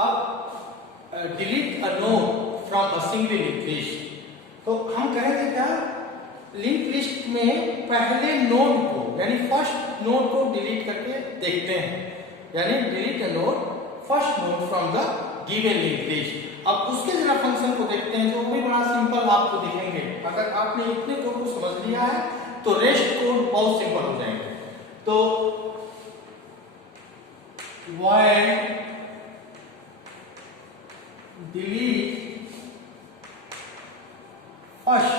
अब delete a node from a single link list, तो हम कहेंगे क्या, लिंक लिस्ट में पहले नोड को यानी फर्स्ट नोड को डिलीट करके देखते हैं, यानी delete a node first node from the given link list. अब उसके जरा फंक्शन को देखते हैं, जो भी बड़ा सिंपल आपको दिखेंगे। अगर आपने इतने कोड को समझ लिया है तो रेस्ट कोड बहुत सिंपल हो जाएंगे। तो void delete फर्स्ट,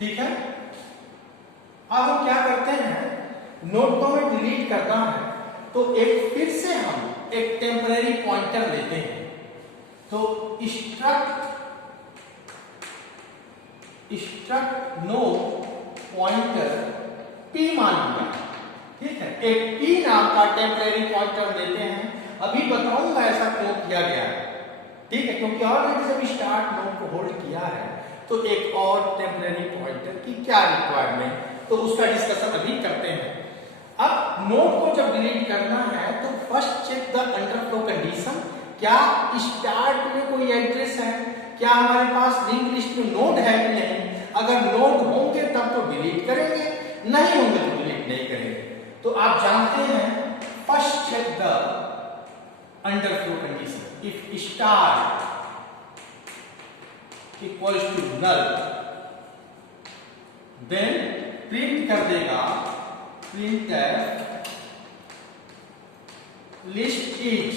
ठीक है। अब हम क्या करते हैं, नोड को हमें डिलीट करना है तो एक फिर से हम एक टेम्परेरी पॉइंटर लेते हैं। तो struct node पॉइंटर p मान लिया, ठीक है। एक p नाम का टेम्परेरी पॉइंटर लेते हैं। अभी बताऊंगा ऐसा क्यों किया गया है, ठीक है, क्योंकि ऑलरेडी जब स्टार्ट नोड को होल्ड किया है तो एक और टेम्परेरी पॉइंटर की क्या रिक्वायरमेंट, तो उसका डिस्कशन अभी करते हैं। अब नोड को जब डिलीट करना है तो first check the underflow condition, क्या स्टार्ट में कोई एड्रेस है, क्या हमारे पास लिंक लिस्ट में नोड है कि नहीं। अगर नोड होंगे तब तो डिलीट करेंगे, नहीं होंगे तो डिलीट नहीं करेंगे। तो आप जानते हैं first check the underflow condition, if start equals to null then print कर देगा printf लिस्ट इज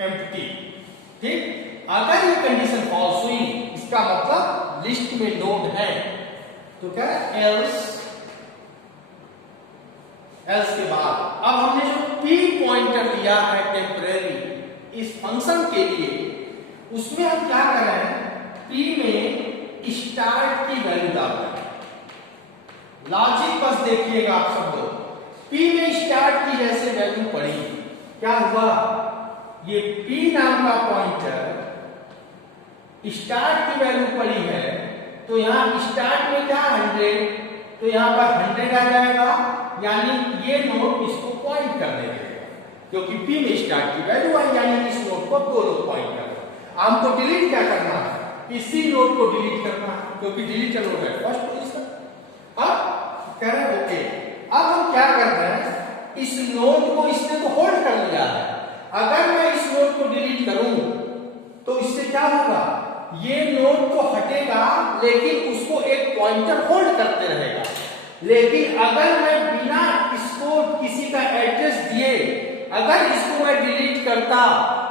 एम्प्टी, ठीक। अगर ये कंडीशन फॉल्स हुई इसका मतलब लिस्ट में नोड है, तो क्या एल्स के बाद अब हमने जो p पॉइंटर लिया है टेम्परेरी इस फंक्शन के लिए, उसमें हम क्या कर रहे हैं, p में स्टार्ट की वैल्यू डाल रहे हैं। लॉजिक बस देखिएगा आप सब लोग, p में स्टार्ट की जैसे वैल्यू पड़ी, क्या हुआ, ये p नाम का पॉइंटर स्टार्ट की वैल्यू पड़ी है, तो यहां स्टार्ट में क्या 100, तो यहां पर 100 आ जाएगा, यानी ये नोड इसको पॉइंट कर देगा, क्योंकि p में स्टार्ट की वैल्यु आई, यानी इस नोड को दो लोग पॉइंट कर रहे। हमको डिलीट क्या करना है, इसी नोड को डिलीट करना है, क्योंकि डिलीट नोड है फर्स्ट पोजीशन। अब कह रहे हैं ओके, अब हम क्या कर रहे हैं, इस नोड को इसने तो होल्ड कर लिया है, अगर मैं इस नोड को डिलीट करूं तो इससे क्या होगा, ये नोड तो हटेगा लेकिन उसको एक पॉइंटर होल्ड करते रहेगा। लेकिन अगर मैं बिना इसको किसी का एड्रेस दिए अगर इसको मैं डिलीट करता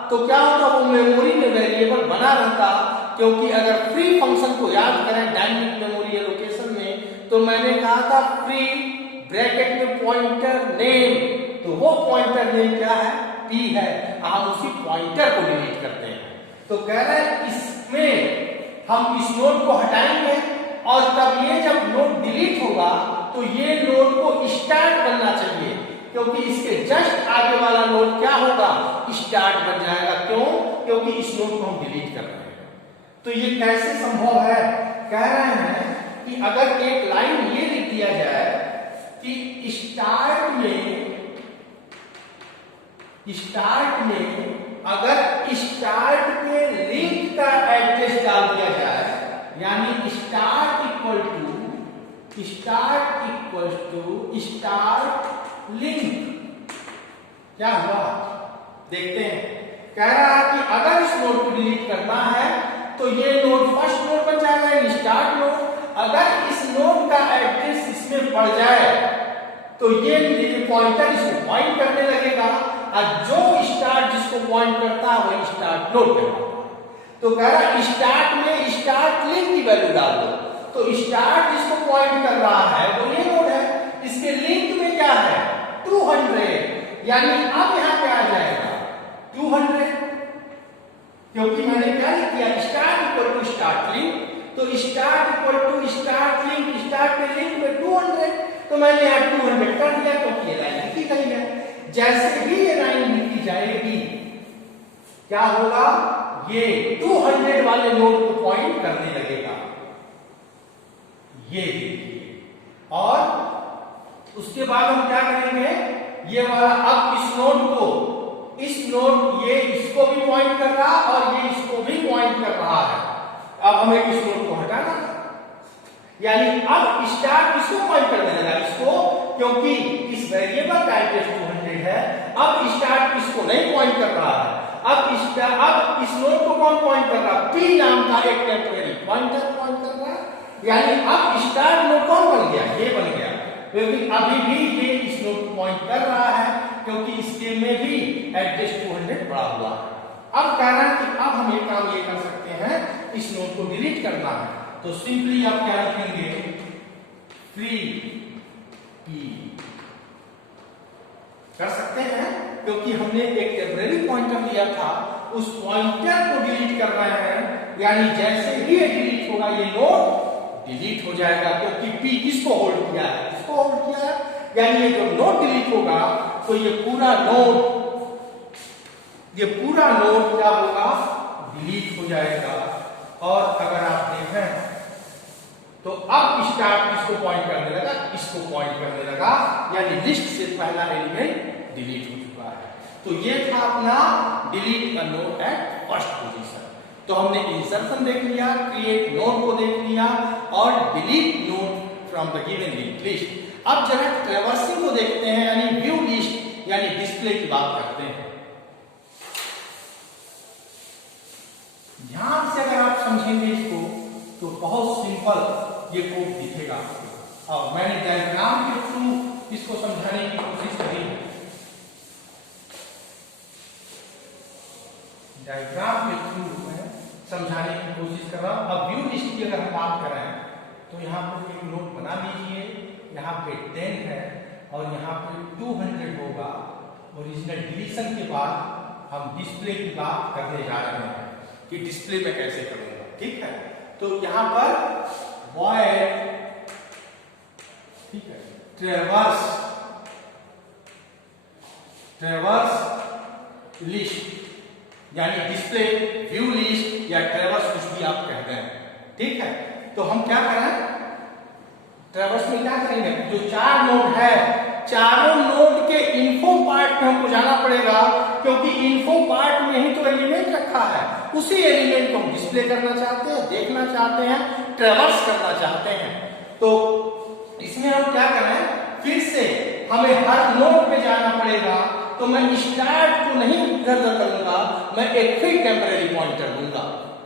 तो क्या होता, वो मेमोरी में वेरिएबल बना रहता, क्योंकि अगर फ्री फंक्शन को याद करें डायनेमिक मेमोरी एलोकेशन में, तो मैंने कहा था फ्री ब्रैकेट में पॉइंटर नेम, तो वो पॉइंटर नेम क्या है, p है, हम उसी पॉइंटर को डिलीट करते हैं। तो कह रहे हैं इसमें हम इस नोड को हटाएंगे और तब ये जब नोड डिलीट होगा तो ये नोड को स्टार्ट बनना चाहिए, क्योंकि इसके जस्ट आगे वाला नोड क्या होगा, स्टार्ट बन जाएगा। क्यों, क्योंकि इस नोड को हम डिलीट कर रहे हैं। तो ये कैसे संभव है, कह रहे हैं कि अगर एक लाइन ये लिख दिया जाए कि स्टार्ट में अगर स्टार्ट के लिंक का एड्रेस डाल दिया जाए, यानी start equal to start link, क्या हुआ देखते हैं। कह रहा है कि अगर इस नोड को डिलीट करना है तो ये नोड फर्स्ट नोड बन जाएगा, यानी स्टार्ट नोड। अगर इस नोड का एड्रेस इसमें पड़ जाए तो ये पॉइंटर इसको पॉइंट करने लगेगा, और जो स्टार्ट जिसको पॉइंट करता है वही स्टार्ट नोड कहलाता है। तो कह रहा स्टार्ट में स्टार्ट लिंक की वैल्यू डाल दो, तो स्टार्ट जिसको पॉइंट कर रहा है वो ये नोड है, इसके लिंक में क्या है 200, यानी अब यहां क्या आ जाएगा 200, क्योंकि मैंने क्या लिख दिया start equal to start link, तो start equal to start link, start के लिंक में 200, तो मैंने यहाँ 200 कर दिया, क्योंकि ये लाइन लिखी गई है। जैसे ही ये लाइन लिखी जाएगी क्या होगा, ये 200 वाले नोड को पॉइंट करने लगेगा, ये देखिए, और उसके बाद हम क्या करेंगे, ये वाला अब इस नोड को, इस नोड ये इसको भी पॉइंट कर रहा और ये इसको भी पॉइंट कर रहा है। अब हमें इस नोड को हटाना है, यानी अब स्टार्ट इसको पॉइंट कर देगा, इसको, क्योंकि इस वेरिएबल का एड्रेस 200 है। अब स्टार्ट इसको नहीं पॉइंट कर रहा है, अब इस नोड को कौन पॉइंट कर रहा है, पी नाम का एक टेम्परेरी पॉइंटर पॉइंट कर रहा है। यानी अब स्टार्ट नोड कौन बन गया, ये बन गया, क्योंकि अभी भी ये इस नोड को पॉइंट कर रहा है, क्योंकि इसके में भी एड्रेस 200 बड़ा हुआ है। अब कह रहा है कि अब हम एक काम ये कर सकते हैं, इस नोड को डिलीट करना है, तो सिंपली आप क्या लिखेंगे, फ्री पी कर सकते हैं, क्योंकि हमने एक टेम्परेरी पॉइंटर दिया था, उस पॉइंटर को डिलीट कर रहे हैं। यानी जैसे ही ये डिलीट होगा ये नोड डिलीट हो जाएगा, क्योंकि पी किसको होल्ड किया है, इसको होल्ड किया है। यानी ये जो नोड डिलीट होगा तो ये पूरा नोड क्या होगा, डिलीट हो जाएगा। और अगर आप देखें तो अब स्टार्ट किसको पॉइंट करने लगा, इसको पॉइंट करने लगा, यानी लिस्ट से पहला एलिमेंट डिलीट हो चुका है। तो ये था अपना delete a node at first position. तो हमने इंसर्शन देख लिया, क्रिएट नोड को देख लिया और delete node from the given linked list. अब जरा ट्रैवर्सिंग को देखते हैं, यानी व्यू लिस्ट यानी डिस्प्ले की बात करते हैं। ध्यान से अगर आप समझेंगे इसको तो बहुत सिंपल ये कोड दिखेगा, और मैंने डायग्राम के थ्रू इसको समझाने की कोशिश करी है। डायग्राम के थ्रू मैं समझाने की कोशिश कर रहा हूं। अब व्यू लिस्ट की अगर हम बात करें तो यहाँ पर एक नोट बना लीजिए, यहाँ पे 10 है और यहाँ पे 200 होगा। ओरिजिनल डिलीशन के बाद हम डिस्प्ले की बात करने जा रहे हैं कि डिस्प्ले में कैसे करूंगा, ठीक है। तो यहाँ पर void, ठीक है, ट्रैवर्स लिस्ट यानी डिस्प्ले व्यू लिस्ट या ट्रैवर्स कुछ भी आप कहते हैं, ठीक है। तो हम क्या करें, ट्रैवर्स में क्या करेंगे, जो 4 नोड है, चारों नोड के इन्फो पार्ट में हमको जाना पड़ेगा, क्योंकि इन्फो पार्ट में ही तो एलिमेंट रखा है। उसी एलिमेंट को हम डिस्प्ले करना चाहते हैं, देखना चाहते हैं, ट्रैवर्स करना चाहते हैं। तो इसमें हम क्या करें, फिर से हमें हर नोड पे जाना पड़ेगा। तो मैं स्टार्ट को नहीं इधर करूंगा, मैं एक ही टेम्परेरी पॉइंटर दूंगा।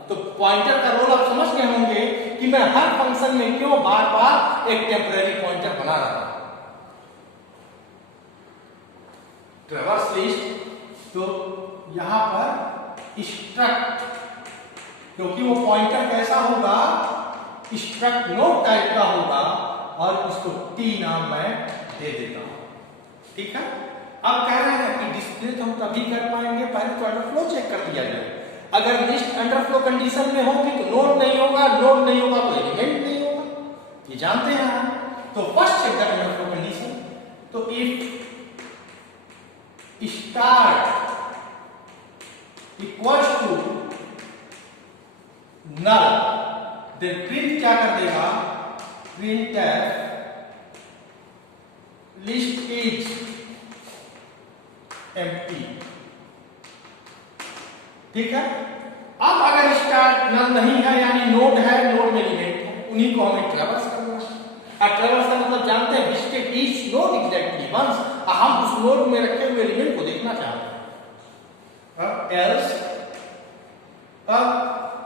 तो पॉइंटर का रोल आप समझ गए होंगे कि मैं हर फंक्शन में क्यों बार बार एक टेम्परेरी पॉइंटर बना रहा हूं। ट्रैवर्स लिस्ट, तो यहां पर स्ट्रक्ट, क्योंकि वो पॉइंटर कैसा होगा, स्ट्रक्ट नोड टाइप का होगा, और इसको टी नाम मैं दे देता हूं, ठीक है। अब कह रहे हैं कि डिस्प्ले तो हम तभी कर पाएंगे, पहले तो अंडरफ्लो चेक कर लिया जाए। अगर लिस्ट अंडरफ्लो कंडीशन में होगी तो नोड नहीं होगा, नोड नहीं होगा तो एलिमेंट नहीं होगा, ये जानते हैं हम। तो first check the underflow condition. तो if start equals to null, then print क्या कर देगा, प्रिंट लिस्ट इज एम्प्टी, ठीक है। अब अगर स्टार्ट नल नहीं है, यानी नोड है, नोड में एलिमेंट है, उन्हीं को हमें ट्रैवर्स करना है। और ट्रैवर्स का मतलब जानते हैं, visit each node exactly once, हम उस नोड में रखे हुए एलिमेंट को देखना चाहते हैं। एल्स, अब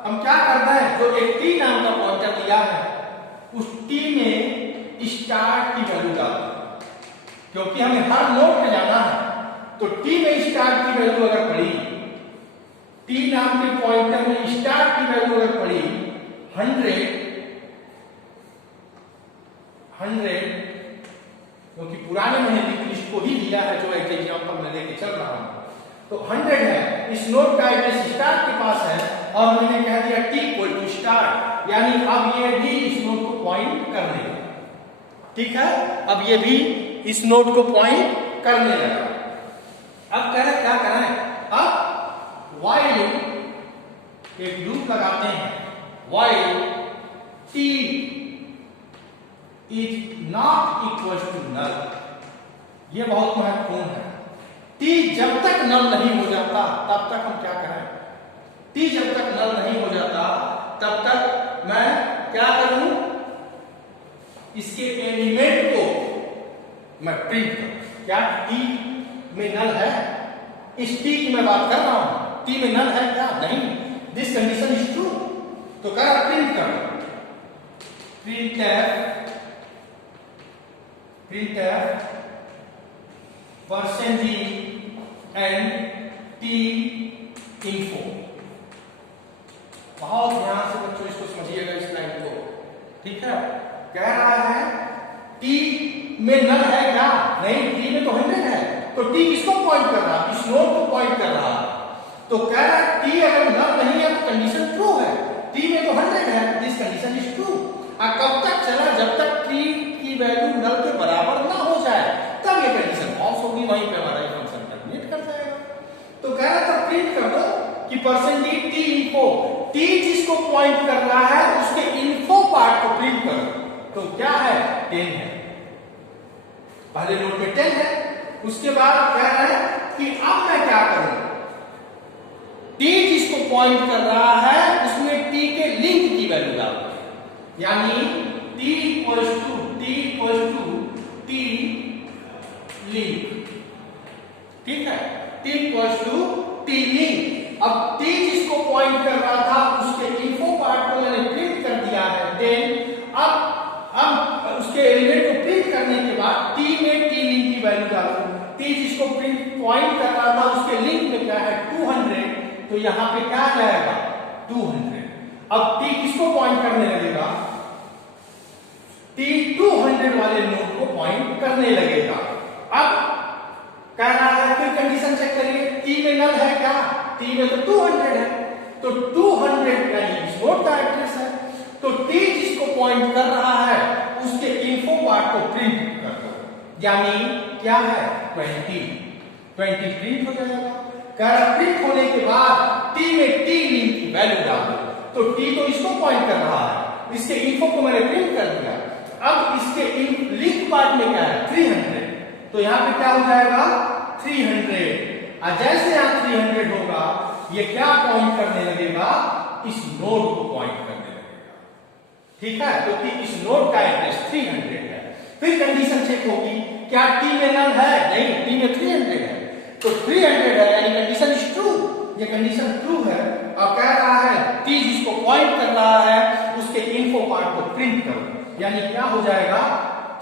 हम क्या करना है, जो एक टी नाम का पॉइंटर दिया है, उस टी में स्टार्ट की वैल्यू डालते हैं, क्योंकि हमें हर नोड पे जाना है। तो टी में स्टार्ट की वैल्यू अगर पड़ी, टी नाम के पॉइंटर में स्टार्ट की वैल्यू अगर पड़ी 100, क्योंकि पुराने मैंने लिस्ट को ही लिया है जो एक एग्जांपल में लेके चल रहा हूं, तो 100 है, इस नोड का एड्रेस स्टार्ट के पास है, और मैंने कह दिया टी इक्वल टू स्टार्ट, यानी अब ये भी इस नोड को पॉइंट कर लेगा, ठीक है। अब ये भी इस नोड को पॉइंट करने लगा। अब कह रहे क्या करें, अब व्हाइल एक लूप लगाते हैं, while t is not equal to null. ये बहुत महत्वपूर्ण है। टी जब तक नल नहीं हो जाता तब तक हम क्या करें? टी जब तक नल नहीं हो जाता तब तक मैं क्या करूं? इसके एलिमेंट को मैं प्रिंट करूं। क्या टी में नल है? इस टी की मैं बात कर रहा हूं। टी में नल है क्या? नहीं। This condition is true. तो क्या प्रिंट करो? printf % and t info। बहुत ध्यान से बच्चों इसको समझिएगा इस लाइन को, ठीक है? कह रहा है t में नल है क्या? नहीं, t में तो 100 है। तो t किसको पॉइंट कर रहा है? इस नोड को पॉइंट कर रहा है। तो कह रहा है t अगर नल नहीं है तो कंडीशन ट्रू है। t में तो 100 है, दिस कंडीशन इज ट्रू। कब तक चला? जब तक t की वैल्यू नल के बराबर ना हो जाए तब ये कंडीशन फॉल्स होगी। वहीं पे हमारा फंक्शन टर्मिनेट कर जाएगा। तो कह रहा था प्रिंट कर दो कि % t info, t जिसको पॉइंट कर रहा है उसके इन्फो पार्ट को प्रिंट करो। तो क्या है? 10 है। पहले नोड में 10 है। उसके बाद कह रहा है कि अब मैं क्या करूं? t जिसको पॉइंट कर रहा है उसमें t के लिंक की वैल्यू डालो। यानी t equals to t link, ठीक है? t equals to t link. अब t जिसको पॉइंट कर रहा था उसके इन्फो पार्ट को मैंने प्रिंट कर दिया है 10। अब उसके एलिमेंट को प्रिंट करने के बाद t में t लिंक की वैल्यू डालो। t जिसको प्रिंट पॉइंट कर रहा था उसके लिंक में क्या है? 200। तो यहां पे क्या आ जाएगा? 200। अब t किसको पॉइंट करने लगेगा? t 200 वाले नोड को पॉइंट करने लगेगा। अब कह रहा है फिर कंडीशन चेक करिए, t में नल है क्या? t में तो 200 है। तो 200 यानी इस नोड का एड्रेस है। तो t जिसको पॉइंट कर रहा है उसके इन्फो पार्ट को प्रिंट कर दो। यानी क्या है? 20 प्रिंट हो जाएगा। कह रहा प्रिंट होने के बाद t में t लिंक की वैल्यू डाल दो। तो t तो इसको पॉइंट कर रहा है, इसके इन्फो को मैंने प्रिंट कर दिया। अब इसके लिंक पार्ट में क्या है? 300। तो यहां पे क्या हो जाएगा? 300। और जैसे यहां 300 होगा ये क्या पॉइंट करने लगेगा? इस नोड को पॉइंट करने लगेगा, ठीक है? क्योंकि इस नोड का एड्रेस 300 है। फिर कंडीशन चेक होगी, क्या t में नल है? नहीं, t में 300 है। तो 300 है यानी कंडीशन इज ट्रू। ये कंडीशन ट्रू है। और कह रहा है t जिसको पॉइंट कर रहा है उसके इन्फो पार्ट को प्रिंट करो। यानी क्या हो जाएगा?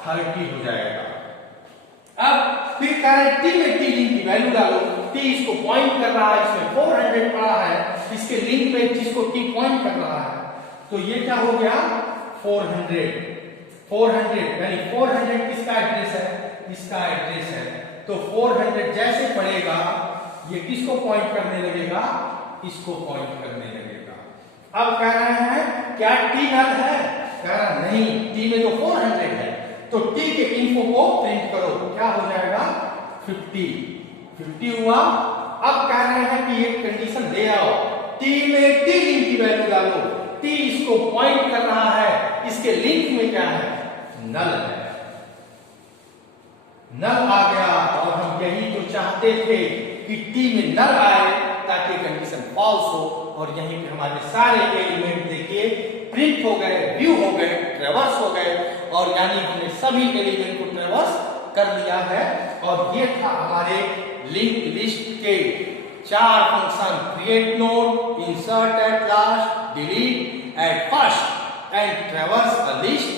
30 हो जाएगा। अब फिर कह रहे t में t लिंक की वैल्यू डालो। t इसको पॉइंट कर रहा है, इसमें 400 पड़ा है, इसके लिंक में जिसको t पॉइंट कर रहा है। तो ये क्या हो गया? 400 यानी 400 किसका एड्रेस है? इसका एड्रेस है। तो 400 जैसे पड़ेगा ये किसको पॉइंट करने लगेगा? इसको पॉइंट करने लगेगा। अब कह रहे हैं क्या t नल है? कह रहा नहीं, t में तो 400 है। तो t के इन्फो को प्रिंट करो। क्या हो जाएगा? 50 हुआ। अब कह रहे हैं कि एक कंडीशन दे आओ, t में t लिंक की वैल्यू डालो। t इसको पॉइंट कर रहा है, इसके लिंक में क्या है? नल है। नल आ गया। और हम यही तो चाहते थे कि t में नल आए ताकि कंडीशन फॉल्स हो। और यहीं पे हमारे सारे एलिमेंट देखिए प्रिंट हो गए, व्यू हो गए, ट्रेवर्स हो गए। और यानी हमने सभी एलिमेंट को ट्रेवर्स कर लिया है। और ये था हमारे लिंक लिस्ट के 4 function: create node, insert at last, delete at first and ट्रेवर्स a list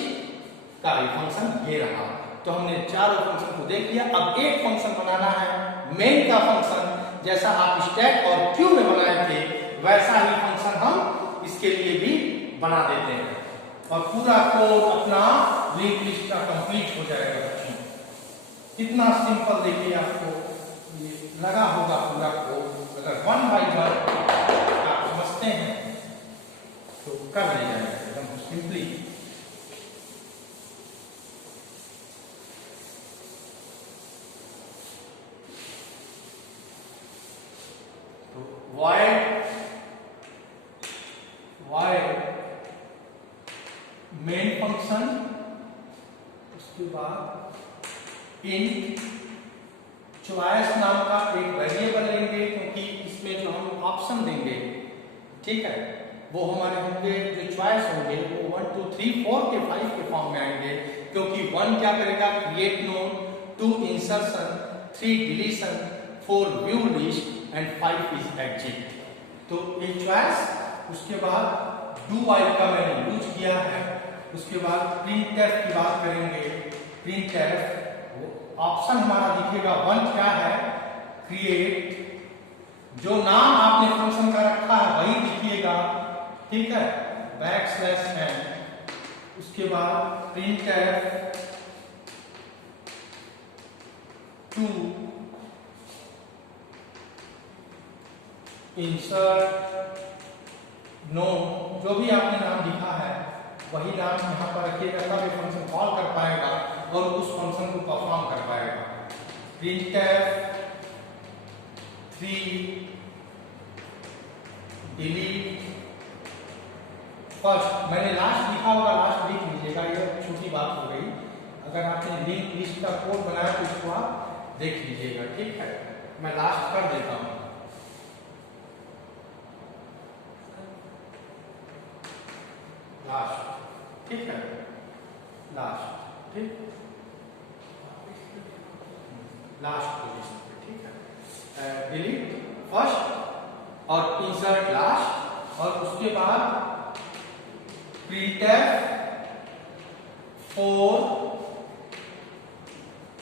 का फंक्शन ये रहा। तो हमने चारों फंक्शन को देख लिया। अब एक फंक्शन बनाना है मेन का फंक्शन। जैसा आप स्टैक और क्यू में बनाए थे वैसा ही फंक्शन हम इसके लिए भी बना देते हैं। और पूरा कोड अपना लिंक लिस्ट का कंप्लीट हो जाएगा बच्चों। कितना सिंपल देखिए, आपको ये लगा होगा पूरा कोड। अगर 1 बाय 1 आप समझते हैं तो कर ले जाएगा एकदम सिंपली। void main function उसके बाद इंट चॉइस नाम का एक वेरिएबल लेंगे, क्योंकि इसमें जो हम ऑप्शन देंगे, ठीक है, वो हमारे होंगे जो चॉइस होंगे वो 1 2 3 4 के 5 के फॉर्म में आएंगे, क्योंकि 1 क्या करेगा, create node, 2 insertion, 3 deletion, 4 view list and 5 is exit. तो ये चॉइस, उसके बाद डू वाइल का मैंने यूज किया है। उसके बाद प्रिंटफ की बात करेंगे। प्रिंटफ ऑप्शन हमारा दिखेगा 1 क्या है, क्रिएट, जो नाम आपने फंक्शन का रखा है वही दिखिएगा, ठीक है, \n। उसके बाद प्रिंटफ 2 इंसर्ट नो, जो भी आपने नाम लिखा है वही नाम यहाँ पर रखिएगा, तब ये फंक्शन कॉल कर पाएगा और उस फंक्शन को परफॉर्म कर पाएगा। प्रिंटफ 3 डिलीट फर्स्ट, मैंने लास्ट लिखा होगा, लास्ट लिख लीजिएगा, ये छोटी बात हो गई। अगर आपने लिंक लिस्ट का कोड बनाया तो इसको आप देख लीजिएगा, ठीक है, मैं लास्ट कर देता हूँ। लास्ट, ठीक है, लास्ट, ठीक, लास्ट पोजीशन पे, ठीक है, डिलीट फर्स्ट और इंसर्ट लास्ट, और उसके बाद प्रिंटफ 4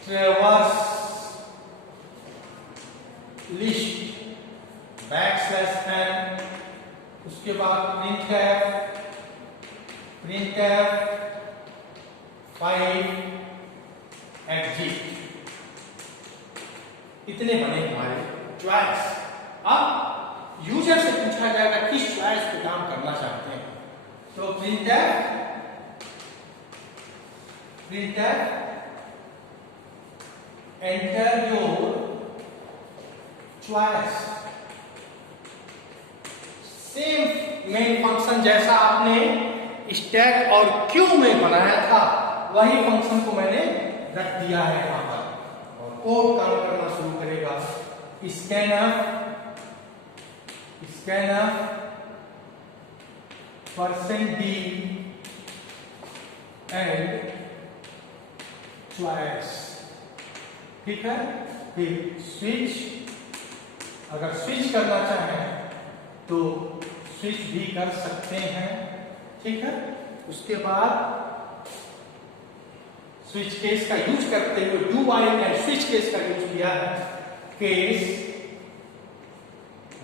ट्रेवर्स लिस्ट \n। उसके बाद प्रिंटफ 5 एग्जिट। इतने बने हमारे चॉइस। अब यूजर से पूछा जाएगा किस चॉइस पे काम करना चाहते हैं, तो printf enter your choice. Same main function जैसा आपने स्टैक और क्यू में बनाया था वही फंक्शन को मैंने रख दिया है यहाँ पर, और कोड काम करना शुरू करेगा। स्कैनर %d एंड चॉइस, ठीक है। फिर स्विच, अगर स्विच करना चाहें तो स्विच भी कर सकते हैं, ठीक है। उसके बाद स्विच केस का यूज करते हुए do while and switch case का यूज किया है। केस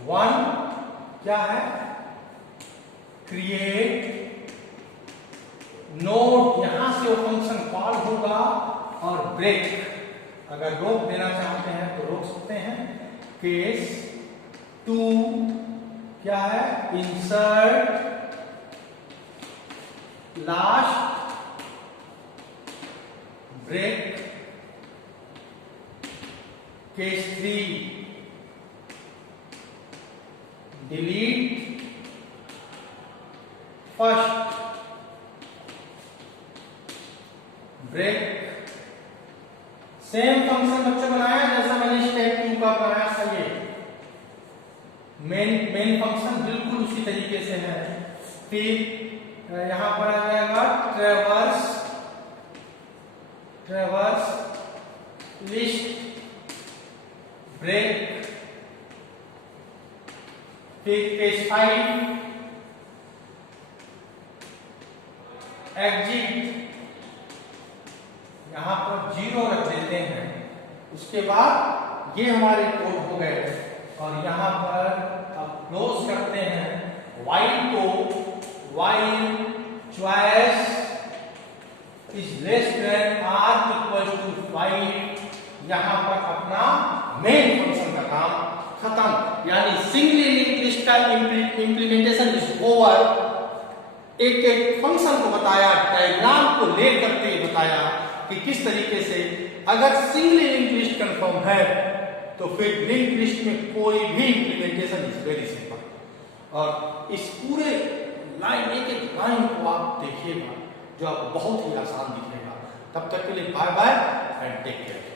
1 क्या है, क्रिएट नोड, यहां से वो फंक्शन कॉल होगा, और ब्रेक, अगर रोक देना चाहते हैं तो रोक सकते हैं। केस 2 क्या है, insert last break. Case 3 delete first break. Same function बच्चे बनाया जैसा मैंने स्टेप 2 का बनाया था, ये मेन फंक्शन बिल्कुल उसी तरीके से है। फिर यहां पर आ जाएगा ट्रेवर्स लिस्ट ब्रेक। फिर केस 5 एग्जिट, यहां पर 0 रख देते हैं। उसके बाद ये हमारे कोड हो गए, और यहां पर अब क्लोज करते हैं। वाइल को while choice is less than r equal to 5, यहां पर अपना मेन फंक्शन का काम खत्म, यानी सिंगली लिंक्ड लिस्ट का इंप्लीमेंटेशन इज ओवर। एक एक फंक्शन को बताया, डायग्राम को ले करके बताया कि किस तरीके से अगर सिंगली लिंक्ड लिस्ट कंफर्म है तो फिर लिंक्ड लिस्ट में कोई भी इंप्लीमेंटेशन इज वेरी सिंपल। और इस पूरे लाइन, एक एक लाइन को आप देखिएगा जो आपको बहुत ही आसान दिखेगा। तब तक के लिए bye bye and take care.